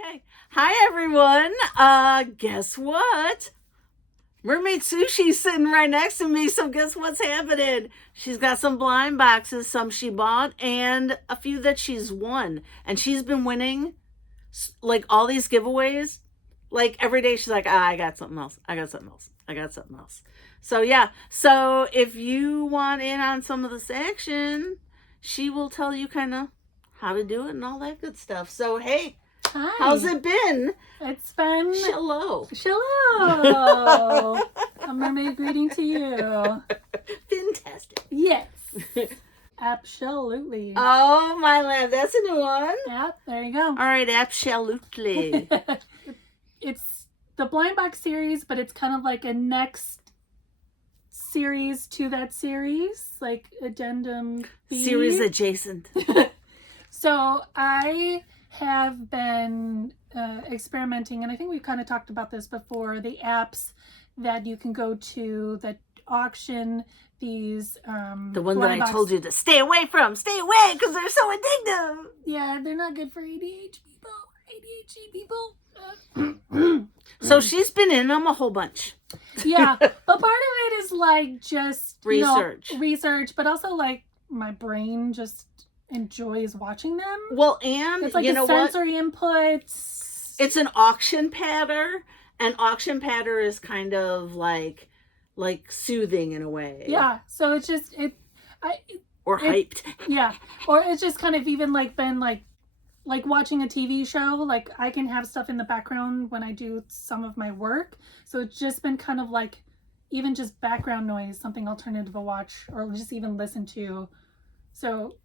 Okay. Hi, everyone. Guess what? Mermaid Sushi's sitting right next to me, so guess what's happening? She's got some blind boxes, some she bought, and a few that she's won. And she's been winning, like, all these giveaways. Like, every day she's like, I got something else. I got something else. I got something else. So, yeah. So, if you want in on some of this action, she will tell you kind of how to do it and all that good stuff. So, hey. Hi. How's it been? It's been... Hello. Hello. A mermaid greeting to you. Fantastic. Yes. Absolutely. Oh, my land. That's a new one. Yep, there you go. All right, absolutely. It's the Blind Box series, but it's kind of like a next series to that series, like addendum B. Series adjacent. So I have been experimenting, and I think we've kind of talked about this before, the apps that you can go to that auction these the one that I told you to stay away from, because they're so addictive. Yeah, they're not good for ADHD people. So she's been in them a whole bunch. Yeah, but part of it is like just research, but also like my brain just enjoys watching them. Well, and it's like you know sensory inputs. It's an auction patter, and auction patter is kind of like soothing in a way. Yeah, so it's just hyped. Yeah, or it's just kind of even like been like watching a TV show. Like I can have stuff in the background when I do some of my work, so it's just been kind of like even just background noise, something alternative to watch or just even listen to. So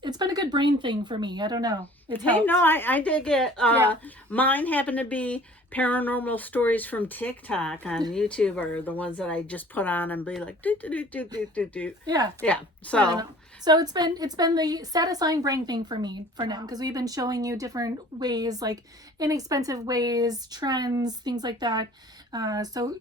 it's been a good brain thing for me. I don't know. I dig it. Yeah. Mine happen to be paranormal stories from TikTok on YouTube, or the ones that I just put on and be like, do. Yeah. Yeah. So it's been the satisfying brain thing for me for now, because we've been showing you different ways, like inexpensive ways, trends, things like that. So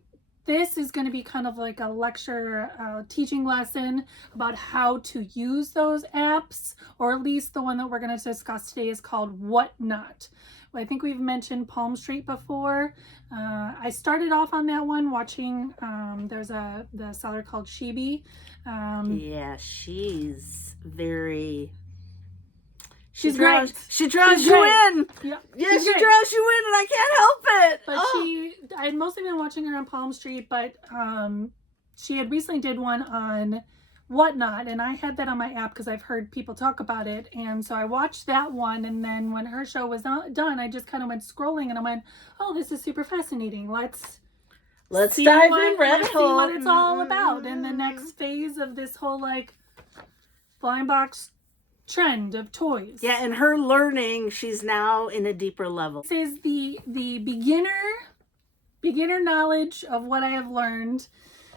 this is going to be kind of like a lecture, teaching lesson about how to use those apps, or at least the one that we're going to discuss today is called Whatnot. I think we've mentioned Palm Street before. I started off on that one watching, there's the seller called Shibi. Yeah, she's very... She's great. She draws you in. Yeah, she draws you in, and I can't help it. But I had mostly been watching her on Palm Street, but she had recently did one on Whatnot, and I had that on my app because I've heard people talk about it, and so I watched that one, and then when her show was done, I just kind of went scrolling, and I went, oh, this is super fascinating. Let's dive in, let's see what it's all about in the next phase of this whole like blind box trend of toys. Yeah, and her learning, she's now in a deeper level. This is the beginner knowledge of what I have learned.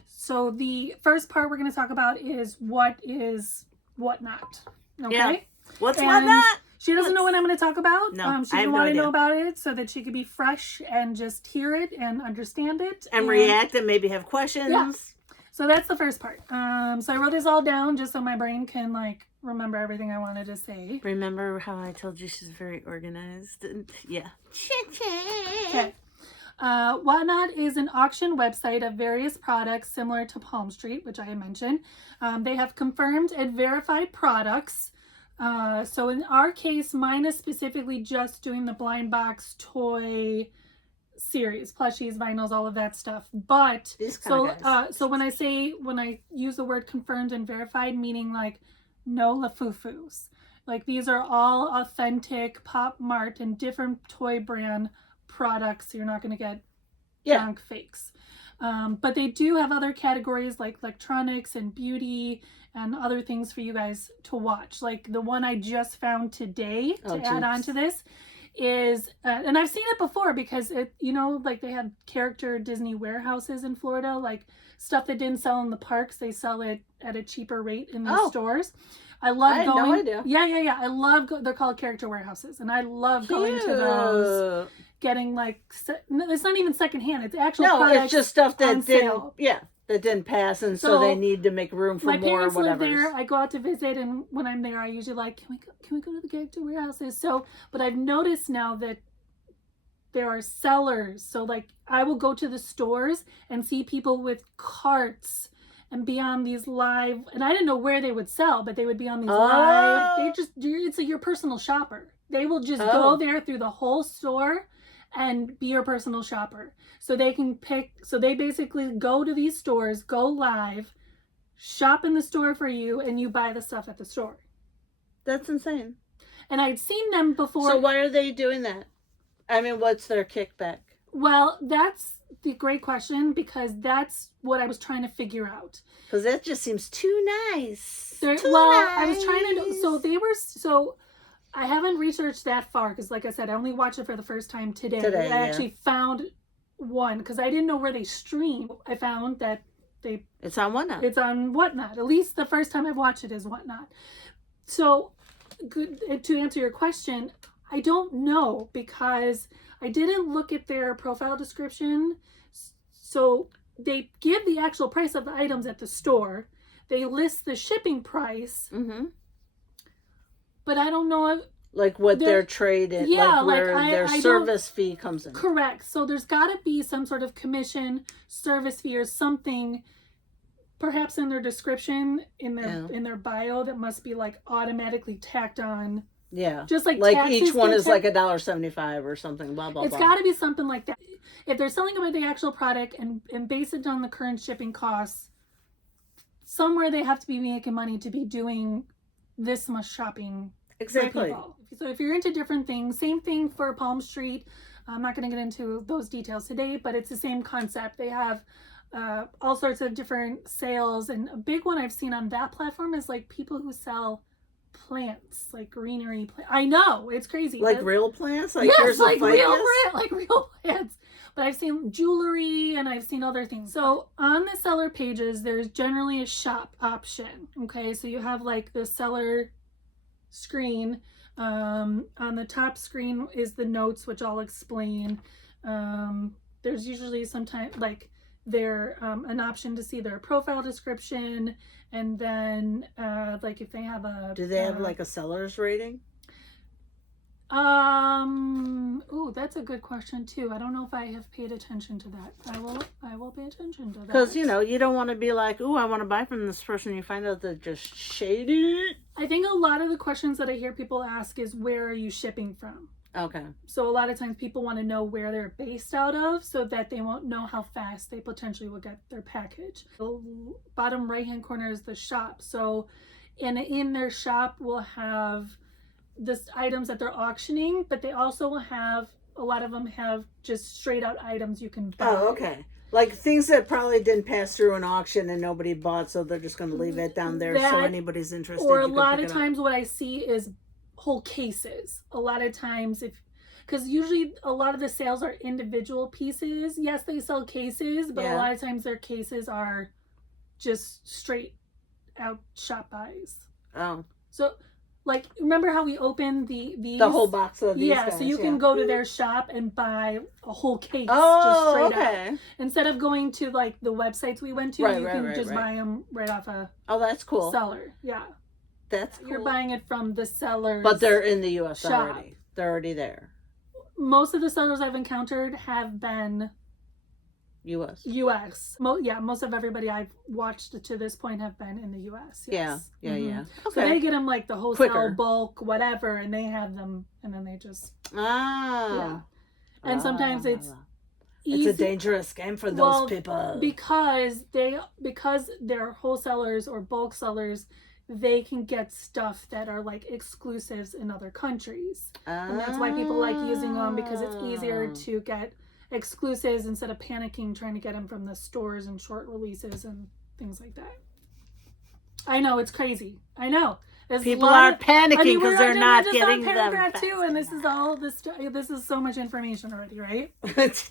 So the first part we're going to talk about is what is Whatnot. Okay? Yeah. What's Whatnot? She doesn't know what I'm going to talk about. No, she didn't want to know about it so that she could be fresh and just hear it and understand it. And react and maybe have questions. Yeah. So that's the first part. So I wrote this all down just so my brain can like remember everything I wanted to say. Remember how I told you she's very organized? Yeah. Okay. Whatnot is an auction website of various products similar to Palm Street, which I had mentioned. They have confirmed and verified products. So in our case, mine is specifically just doing the blind box toy series, plushies, vinyls, all of that stuff. But so when I use the word confirmed and verified, meaning like no lafufus. Like these are all authentic Pop Mart and different toy brand products. So you're not going to get junk fakes. But they do have other categories like electronics and beauty and other things for you guys to watch. Like the one I just found today add on to this is, and I've seen it before because it, like they have character Disney warehouses in Florida, like stuff that didn't sell in the parks, they sell it at a cheaper rate in the stores. I love going. No idea. Yeah. I love. They're called character warehouses, and I love going to those. Getting like, it's not even secondhand. It's actual products. No, it's just stuff that didn't. That didn't pass, and so they need to make room for more. My parents live there. I go out to visit, and when I'm there, I usually like, can we go to the character warehouses? So, but I've noticed now that there are sellers. So like I will go to the stores and see people with carts and be on these live, and I didn't know where they would sell, but they would be on these live. They just, it's your personal shopper. They will just go there through the whole store and be your personal shopper. So they can pick, so they basically go to these stores, go live, shop in the store for you, and you buy the stuff at the store. That's insane. And I'd seen them before. So why are they doing that? I mean, what's their kickback? Well, that's the great question, because that's what I was trying to figure out. Because that just seems too nice. Nice. I was trying to know. So I haven't researched that far because, like I said, I only watched it for the first time today. I actually found one because I didn't know where they stream. I found that it's on Whatnot. It's on Whatnot. At least the first time I've watched it is Whatnot. So, to answer your question, I don't know because I didn't look at their profile description. So they give the actual price of the items at the store. They list the shipping price. Mm-hmm. But I don't know like what their trade is, like where their service fee comes in. Correct. So there's got to be some sort of commission, service fee, or something, perhaps in their description, in their bio, that must be like automatically tacked on. Yeah. Just like each one is like $1.75 or something. Blah blah. It's got to be something like that. If they're selling them with the actual product and base it on the current shipping costs, somewhere they have to be making money to be doing this much shopping. Exactly. So if you're into different things, same thing for Palm Street. I'm not going to get into those details today, but it's the same concept. They have all sorts of different sales, and a big one I've seen on that platform is like people who sell plants, like greenery plants. I know, it's crazy. Like real plants? Like yes, like real plants. But I've seen jewelry and I've seen other things. So on the seller pages, there's generally a shop option. Okay, so you have like the seller screen. On the top screen is the notes, which I'll explain. There's usually sometimes like an option to see their profile description, and then like if they have do they have like a seller's rating? Oh, that's a good question too. I don't know if I have paid attention to that. I will pay attention to that. Because you don't want to be like, oh, I want to buy from this person. You find out they're just shady. I think a lot of the questions that I hear people ask is, where are you shipping from? Okay. So a lot of times people want to know where they're based out of so that they won't know how fast they potentially will get their package. The bottom right hand corner is the shop. So in their shop will have the items that they're auctioning, but they also will have, a lot of them have just straight out items you can buy. Oh, okay. Like things that probably didn't pass through an auction and nobody bought, so they're just going to leave it down there so anybody's interested. Or a lot of times what I see is whole cases. A lot of times because usually a lot of the sales are individual pieces. Yes, they sell cases, but a lot of times their cases are just straight out shop buys. Oh. So like, remember how we opened the whole box of these? Yeah, so you can go to their shop and buy a whole case just straight out. Instead of going to like the websites we went to, you can just buy them right off a that's cool. seller. Yeah. That's cool. You're buying it from the sellers. But they're in the U.S. already. They're already there. Most of the sellers I've encountered have been U.S. Most of everybody I've watched to this point have been in the U.S. Yes. Yeah. Okay. So they get them like the wholesale, bulk, whatever, and they have them, and then they just And sometimes it's easy. It's a dangerous game for those people because they're wholesalers or bulk sellers. They can get stuff that are like exclusives in other countries, and that's why people like using them, because it's easier to get exclusives instead of panicking trying to get them from the stores and short releases and things like that. I know, it's crazy. I know. People are panicking because they're not getting them too, and this is so much information already, right?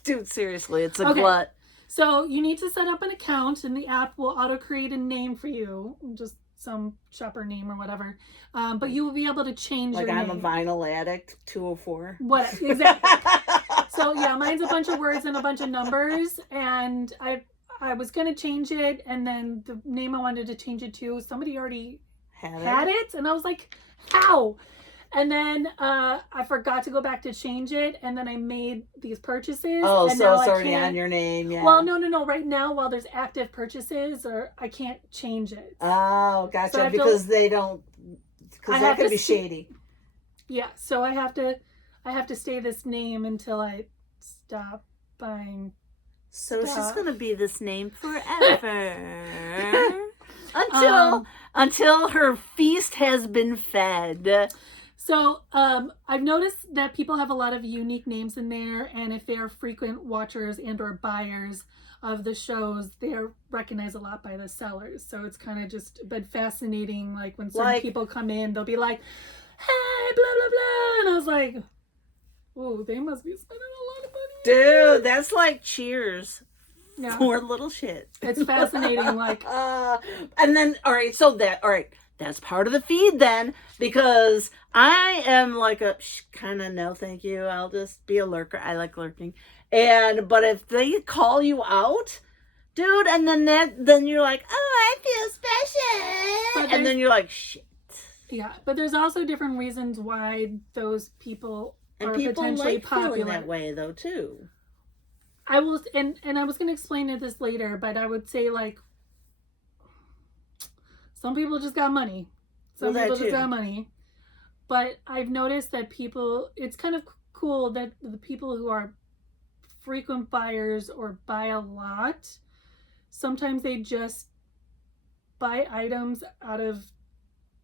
Dude, seriously, it's a glut. So you need to set up an account, and the app will auto create a name for you, just some shopper name or whatever. But you will be able to change your name. Like I'm a vinyl addict 204. What exactly? So yeah, mine's a bunch of words and a bunch of numbers, and I was gonna change it, and then the name I wanted to change it to, somebody already had it, and I was like, how? And then I forgot to go back to change it, and then I made these purchases. Oh, and so now it's I already can't, on your name, yeah. Well, no. Right now, while there's active purchases, or I can't change it. Oh, So I gotcha. have Because to, they don't. I Because that have could to be see- shady. Yeah, so I have to stay this name until I stop buying. So she's stuff. gonna be this name forever. until her feast has been fed. So I've noticed that people have a lot of unique names in there, and if they are frequent watchers and or buyers of the shows, they're recognized a lot by the sellers. So it's kind of just been fascinating. Like when certain people come in, they'll be like, "Hey, blah blah blah," and I was like, "Oh, they must be spending a lot of money." Dude, that's like Cheers. Yeah. For little shit. It's fascinating. Like, and then all right, that's part of the feed then, because I am like a kind of no thank you, I'll just be a lurker. I like lurking. But if they call you out, dude, and then you're like, oh, I feel special, and then you're like, shit. Yeah, but there's also different reasons why those people and are people potentially like popular feeling that way though too. I will, and I was going to explain this later, but I would say, like, some people just got money. Some people just got money. But I've noticed that it's kind of cool that the people who are frequent buyers or buy a lot, sometimes they just buy items out of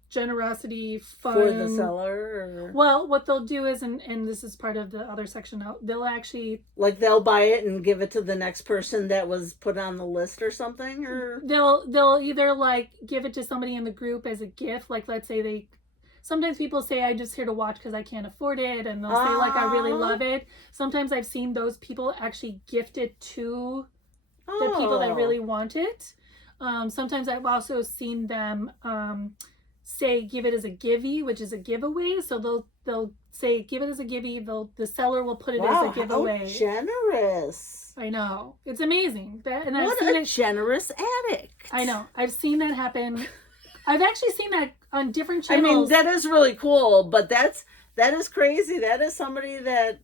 generosity, fun. For the seller? Well, what they'll do is, and this is part of the other section, they'll actually... Like they'll buy it and give it to the next person that was put on the list or something? Or they'll either like give it to somebody in the group as a gift. Like let's say sometimes people say, I'm just here to watch because I can't afford it. And they'll say like, I really love it. Sometimes I've seen those people actually gift it to the people that really want it. Sometimes I've also seen them... say give it as a givey, which is a giveaway. So they'll say give it as a givey. The seller will put it as a giveaway. How generous! I know, it's amazing. What a generous addict! I know. I've seen that happen. I've actually seen that on different channels. I mean, that is really cool, but that is crazy. That is somebody that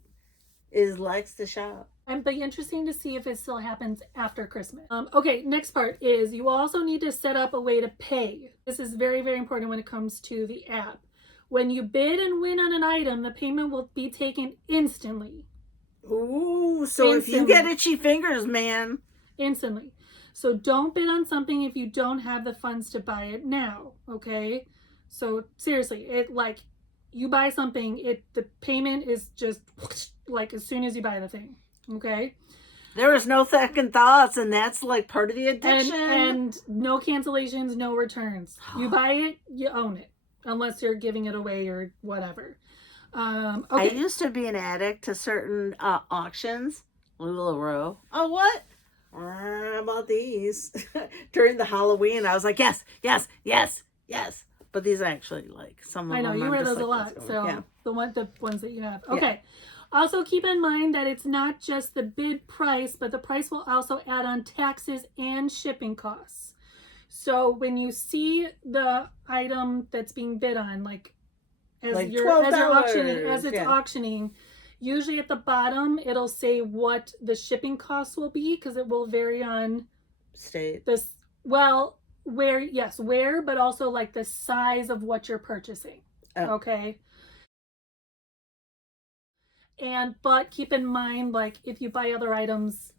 likes to shop. And be interesting to see if it still happens after Christmas. Okay, next part is you also need to set up a way to pay. This is very, very important when it comes to the app. When you bid and win on an item, the payment will be taken instantly. Ooh, so if you get itchy fingers, man. Instantly. So don't bid on something if you don't have the funds to buy it now, okay? So seriously, you buy something, the payment is just like as soon as you buy the thing. Okay. There is no second thoughts, and that's like part of the addiction. And no cancellations, no returns. You buy it, you own it, unless you're giving it away or whatever. Okay. I used to be an addict to certain auctions. LuLaRoe. Oh, what? How about these? During the Halloween, I was like, yes. But these actually some of them. I know you wear those a lot, so yeah. the ones that you have. Okay. Yeah. Also, keep in mind that it's not just the bid price, but the price will also add on taxes and shipping costs. So when you see the item that's being bid on, as it's auctioning, usually at the bottom it'll say what the shipping costs will be, because it will vary on state. Where, but also like the size of what you're purchasing. Oh. Okay. But keep in mind, like if you buy other items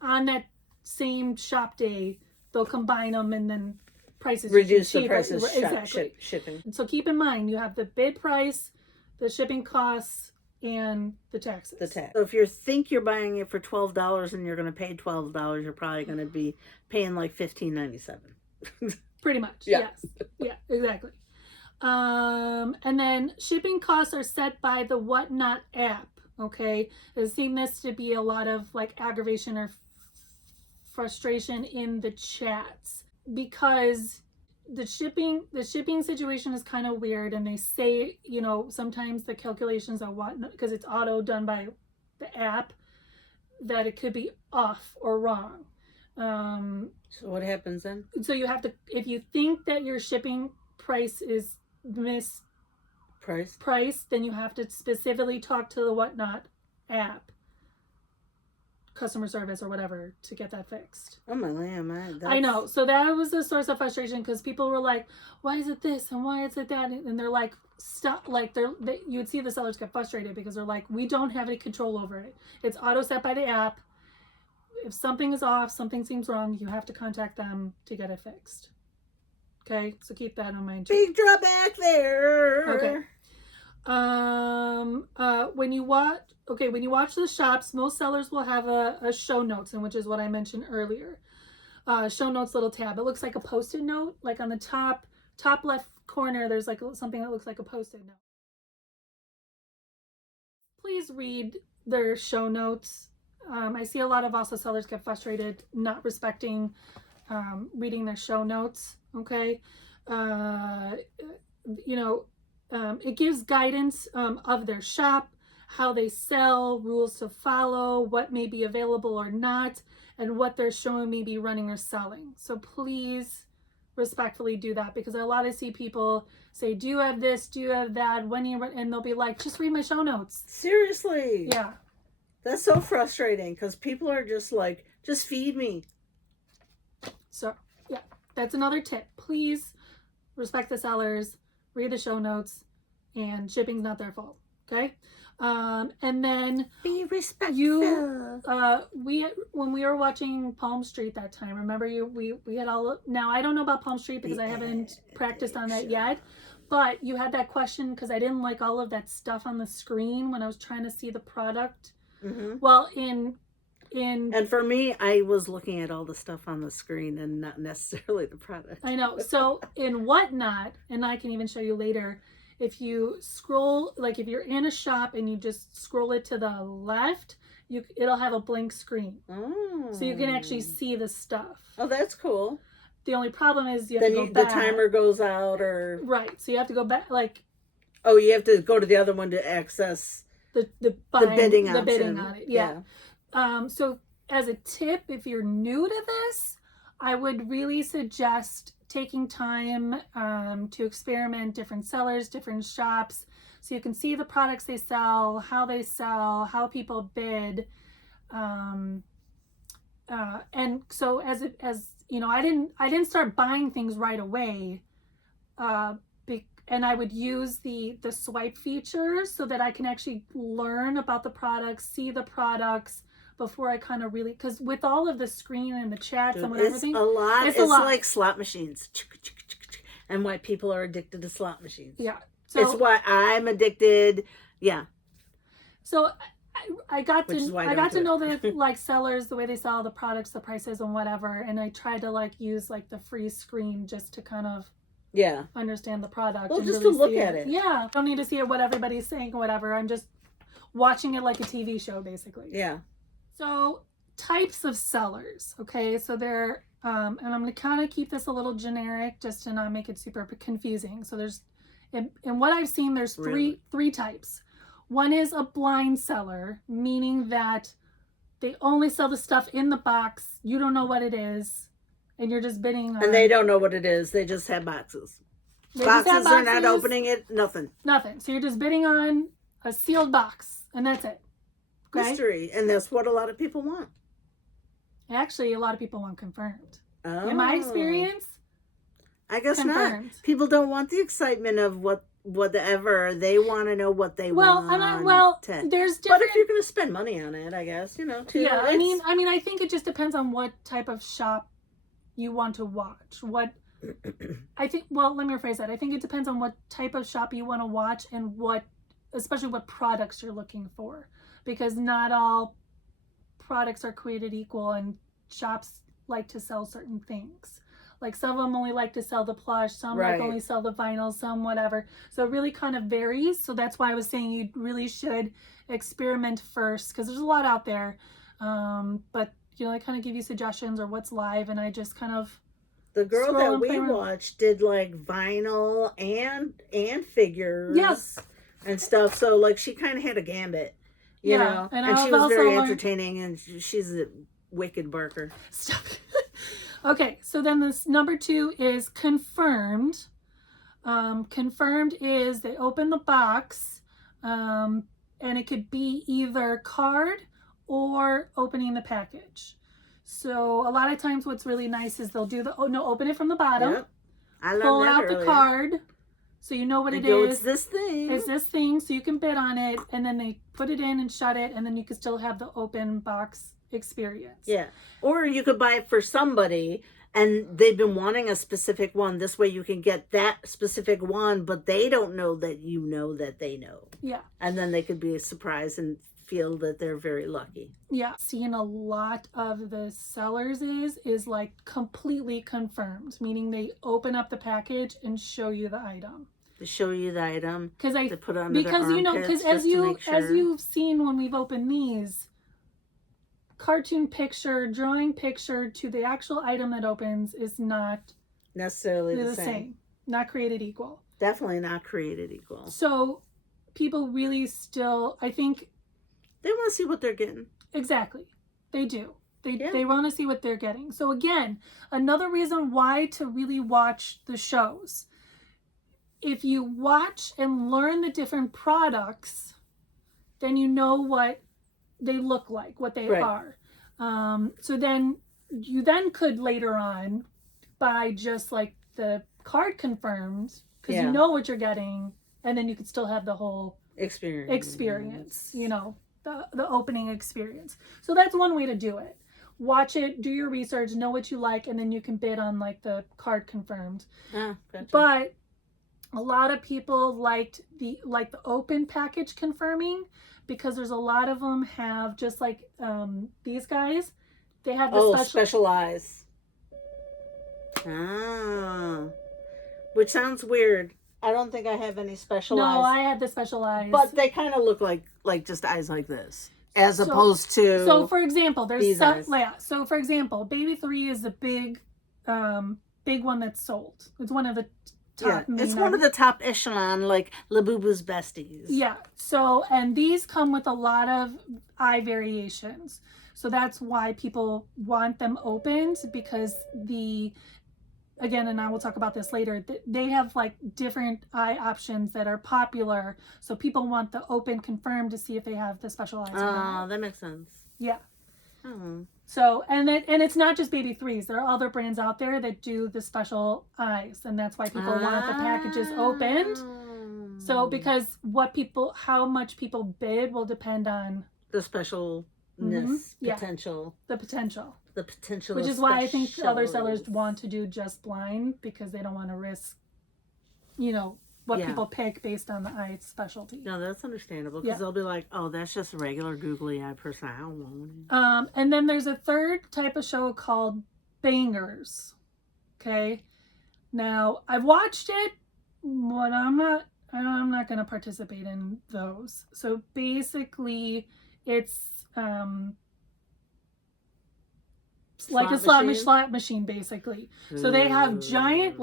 on that same shop day, they'll combine them and then prices reduce the prices. Exactly. Shipping. And so keep in mind, you have the bid price, the shipping costs, and the taxes. The tax. So if you think you're buying it for $12 and you're going to pay $12, you're probably going to be paying like $15.97. Pretty much. Yeah. Yes. Yeah. Exactly. And then shipping costs are set by the Whatnot app. Okay, I've seen this to be a lot of like aggravation or frustration in the chats, because the shipping situation is kind of weird, and they say, sometimes the calculations are because it's auto done by the app, that it could be off or wrong. So what happens then? So you have to, if you think that your shipping price is price, then you have to specifically talk to the Whatnot app, customer service or whatever, to get that fixed. Oh my lamb! I know. So that was a source of frustration because people were like, "Why is it this and why is it that?" And they're like, "Stop!" Like you would see the sellers get frustrated because they're like, "We don't have any control over it. It's auto set by the app. If something is off, something seems wrong, you have to contact them to get it fixed." Okay, so keep that in mind. Big drawback there. Okay. When you watch the shops, most sellers will have a show notes, and which is what I mentioned earlier. Show notes little tab. It looks like a Post-it note, like on the top left corner. There's like something that looks like a Post-it note. Please read their show notes. I see a lot of also sellers get frustrated not respecting reading their show notes. Okay, it gives guidance of their shop, how they sell, rules to follow, what may be available or not, and what they're showing may be running or selling. So please respectfully do that, because a lot of see people say, "Do you have this? Do you have that? When you?" And they'll be like, "Just read my show notes." Seriously. Yeah. That's so frustrating because people are just like, "Just feed me." So yeah, that's another tip. Please respect the sellers, read the show notes, and shipping's not their fault. Okay. And then be respectful. When we were watching Palm Street that time, remember we had now I don't know about Palm Street because I haven't practiced on that yet, but you had that question because I didn't like all of that stuff on the screen when I was trying to see the product. Mm-hmm. Well, and for me, I was looking at all the stuff on the screen and not necessarily the product. I know. So in Whatnot, and I can even show you later, if you scroll, like if you're in a shop and you just scroll it to the left, it'll have a blank screen. Oh. So you can actually see the stuff. Oh, that's cool. The only problem is you have to go back. The timer goes out, or right. So you have to go back, like. Oh, you have to go to the other one to access the bidding on it. Yeah. So as a tip, if you're new to this, I would really suggest taking time to experiment different sellers, different shops, so you can see the products they sell, how people bid. And so as you know, I didn't start buying things right away. And I would use the swipe feature so that I can actually learn about the products, see the products before I kind of really, because with all of the screen and the chats and everything, it's a lot. It's like slot machines, and why people are addicted to slot machines. Yeah, so it's why I'm addicted. Yeah. So I got to know the like sellers, the way they sell the products, the prices, and whatever, and I tried to like use like the free screen just to kind of. Yeah. Understand the product. Well, and just really to look at it. Yeah. Don't need to see what everybody's saying or whatever. I'm just watching it like a TV show, basically. Yeah. So types of sellers. Okay. So they're, and I'm going to kind of keep this a little generic just to not make it super confusing. So there's, and what I've seen, there's three types. One is a blind seller, meaning that they only sell the stuff in the box. You don't know what it is. And you're just bidding on. And they don't know what it is. They just have boxes. They're not opening it. Nothing. So you're just bidding on a sealed box. And that's it. Okay? Mystery. And that's what a lot of people want. Actually, a lot of people want confirmed. Oh. In my experience, I guess confirmed. Not. People don't want the excitement of whatever. They want to know what they want. There's different. But if you're going to spend money on it, I guess, too. Yeah, I mean, I think it just depends on what type of shop you want to watch. Let me rephrase that. I think it depends on what type of shop you want to watch and especially what products you're looking for, because not all products are created equal and shops like to sell certain things. Like some of them only like to sell the plush, some like only sell the vinyl, some whatever. So it really kind of varies. So that's why I was saying you really should experiment first, because there's a lot out there. But I kind of give you suggestions or what's live, and I just kind of. The girl that we watched did like vinyl and figures, yes, and stuff. So like she kind of had a gambit, you know, and she was very entertaining, and she's a wicked barker. Stop. Okay, so then this number 2 is confirmed. Confirmed is they open the box, and it could be either card or opening the package. So a lot of times what's really nice is they'll do open it from the bottom. Yep. I learned pull that out earlier. the card so you know what it go, is. It's this thing. It's this thing, so you can bid on it, and then they put it in and shut it, and then you can still have the open box experience. Yeah. Or you could buy it for somebody and they've been wanting a specific one. This way you can get that specific one, but they don't know that you know that they know. Yeah. And then they could be surprised and feel that they're very lucky. Yeah. Seeing a lot of the sellers is like completely confirmed, meaning they open up the package and show you the item. To show you the item. Because to put under because their you know, armpits because just as you've seen when we've opened these, cartoon picture, drawing picture to the actual item that opens is not necessarily the same. Not created equal. Definitely not created equal. So people really still, I think, they want to see what they're getting. Exactly. They do. They want to see what they're getting. So again, another reason why to really watch the shows. If you watch and learn the different products, then you know what they look like, what they are. So then you could later on buy just like the card confirmed, because you know what you're getting, and then you could still have the whole experience, you know, the opening experience. So that's one way to do it. Watch it, do your research, know what you like, and then you can bid on like the card confirmed. Gotcha. But a lot of people liked the open package confirming, because there's a lot of them have, just like these guys, they have the special eyes. Which sounds weird. I don't think I have any special eyes. No, I have the special eyes. But they kind of look like just eyes like this, as opposed to. So for example, there's eyes. So for example, Baby 3 is the big one that's sold. It's one of the top. Yeah, it's one of the top echelon, like Labubu's besties. Yeah. So, and these come with a lot of eye variations. So that's why people want them opened, because again, and I will talk about this later, they have like different eye options that are popular. So people want the open confirmed to see if they have the special eyes. Oh, that makes sense. Yeah. So, and it's not just Baby 3s. There are other brands out there that do the special eyes, and that's why people want the packages opened. So, because how much people bid will depend on the specialness potential. The potential. The potential. Which is why I think other sellers want to do just blind, because they don't want to risk, what people pick based on the eye specialty. No, that's understandable, because they'll be like, oh, that's just a regular googly eye person. I don't want it. And then there's a third type of show called Bangers. Okay. Now, I've watched it, but I'm not going to participate in those. So basically, it's like a slot machine basically. So they have giant,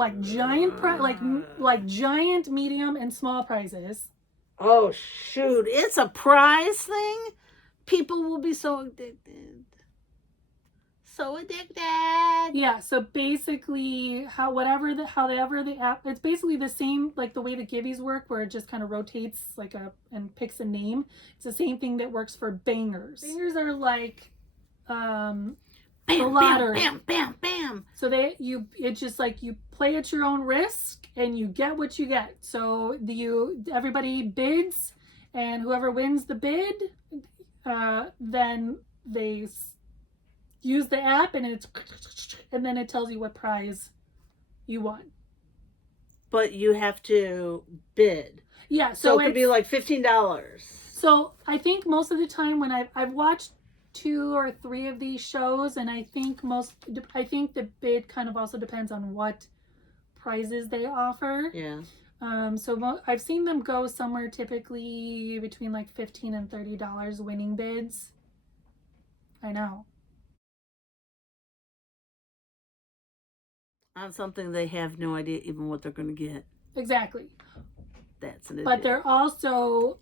medium and small prizes. Oh shoot, it's a prize thing? People will be so addicted. Yeah, so basically however the app, it's basically the same like the way the Gibbies work, where it just kind of rotates and picks a name. It's the same thing that works for Bangers. Bangers are like bam, the lottery. Bam, bam, bam. So it's just like you play at your own risk and you get what you get. So everybody bids, and whoever wins the bid, then they use the app, and then it tells you what prize you won. But you have to bid. Yeah, so it could be like $15. So I think most of the time when I've watched 2 or 3 of these shows, and I think the bid kind of also depends on what prizes they offer. Yeah. So I've seen them go somewhere typically between like $15 and $30 winning bids. I know. On something they have no idea even what they're going to get. Exactly. That's an But they're also,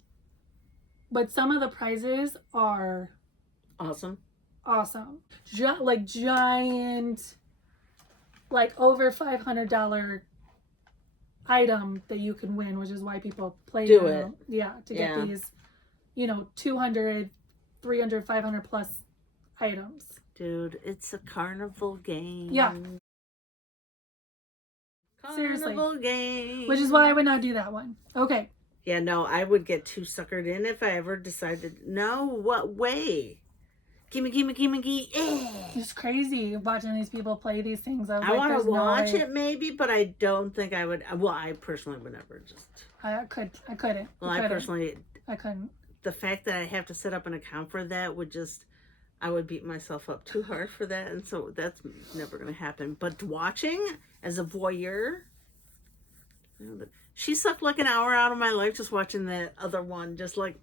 some of the prizes are awesome. Like giant, like over $500 item that you can win, which is why people play Do them. it. Yeah, to get Yeah. these, 200, 300, 500 plus items. Dude, it's a carnival game. Yeah. Carnival game. Which is why I would not do that one. Okay. Yeah, no, I would get too suckered in if I ever decided, no, what way? Gimme. It's crazy watching these people play these things. I want to watch it maybe, but I don't think I would. Well, I personally would never just. I couldn't. Well, I personally. I couldn't. The fact that I have to set up an account for that would just. I would beat myself up too hard for that, and so that's never going to happen. But watching as a voyeur. She sucked like an hour out of my life just watching that other one, just like.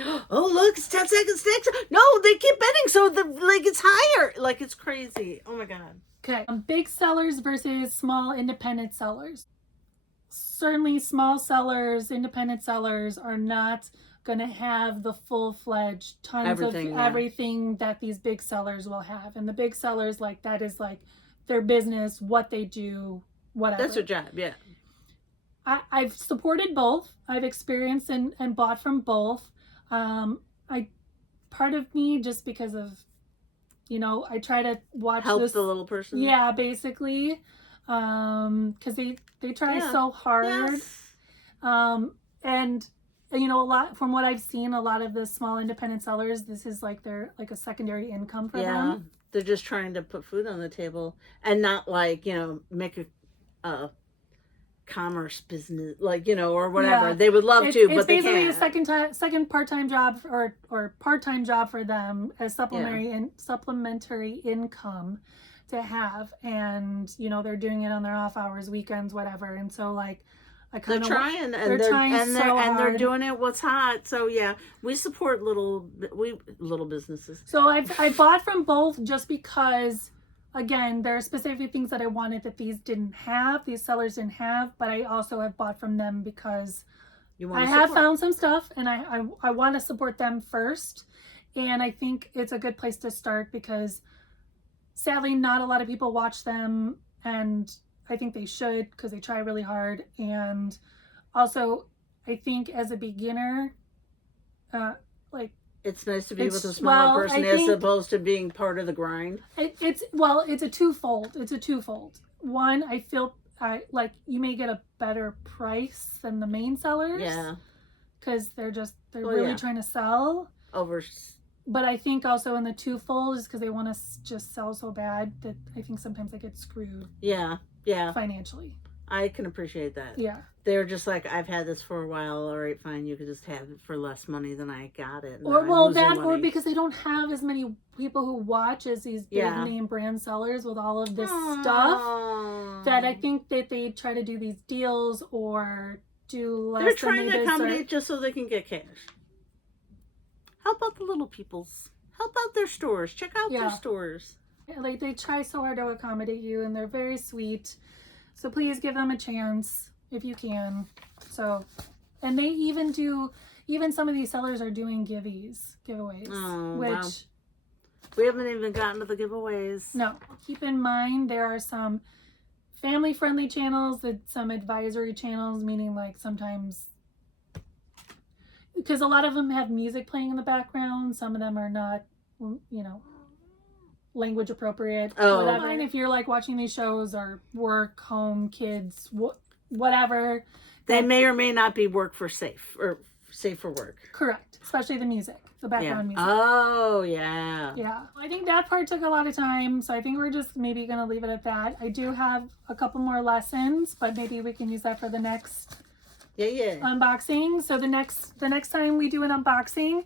Oh look, it's 10 seconds next. No, they keep betting, so it's higher. Like it's crazy. Oh my god. Okay, big sellers versus small independent sellers. Certainly, small sellers, independent sellers are not gonna have the full-fledged tons of everything that these big sellers will have. And the big sellers, that is their business, what they do, whatever. That's their job. Yeah. I've supported both. I've experienced and bought from both. Part of me, just because of, I try to watch help the little person. Yeah, basically, because they try so hard. Yes. And a lot from what I've seen, a lot of the small independent sellers, this is their a secondary income for them. They're just trying to put food on the table and not make a commerce business, or whatever. Yeah. They would love to, but they can't. It's basically a second part-time job or part-time job for them as supplementary income to have, and they're doing it on their off hours, weekends, whatever. And so they're trying, and they're doing it what's hot. So yeah, we support little businesses. So I bought from both just because. Again, there are specific things that I wanted that these sellers didn't have, but I also have bought from them because I have found some stuff, and I want to support them first. And I think it's a good place to start because sadly not a lot of people watch them, and I think they should because they try really hard. And also I think as a beginner, it's nice to be with a smaller person as opposed to being part of the grind. It's a twofold. One, I feel you may get a better price than the main sellers. Yeah. Because they're really trying to sell. But I think also in the twofold is because they want to just sell so bad that I think sometimes they get screwed. Yeah. Financially. I can appreciate that. Yeah. They're just I've had this for a while. All right, fine. You could just have it for less money than I got it. Or because they don't have as many people who watch as these big name brand sellers with all of this stuff. That I think that they try to do these deals or do less. They're trying to accommodate just so they can get cash. Help out the little peoples. Help out their stores. Check out their stores. They try so hard to accommodate you, and they're very sweet. So please give them a chance if you can. So, and they even some of these sellers are doing giveaways. Oh, which wow. We haven't even gotten to the giveaways. No. Keep in mind there are some family-friendly channels, some advisory channels, meaning sometimes because a lot of them have music playing in the background. Some of them are not, language appropriate. Oh. Whatever. And if you're watching these shows or work, home, kids, whatever. They may or may not be safe for work. Correct. Especially the music, the background music. Oh, yeah. Yeah. I think that part took a lot of time, so I think we're just maybe going to leave it at that. I do have a couple more lessons, but maybe we can use that for the next unboxing. So the next time we do an unboxing,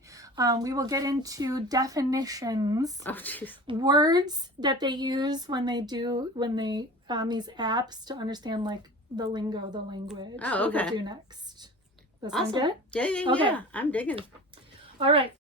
we will get into definitions. Oh, jeez. Words that they use when they these apps to understand the lingo, the language. Oh, okay. We'll do next. Does that Awesome. sound good? Yeah. Okay. I'm digging. All right.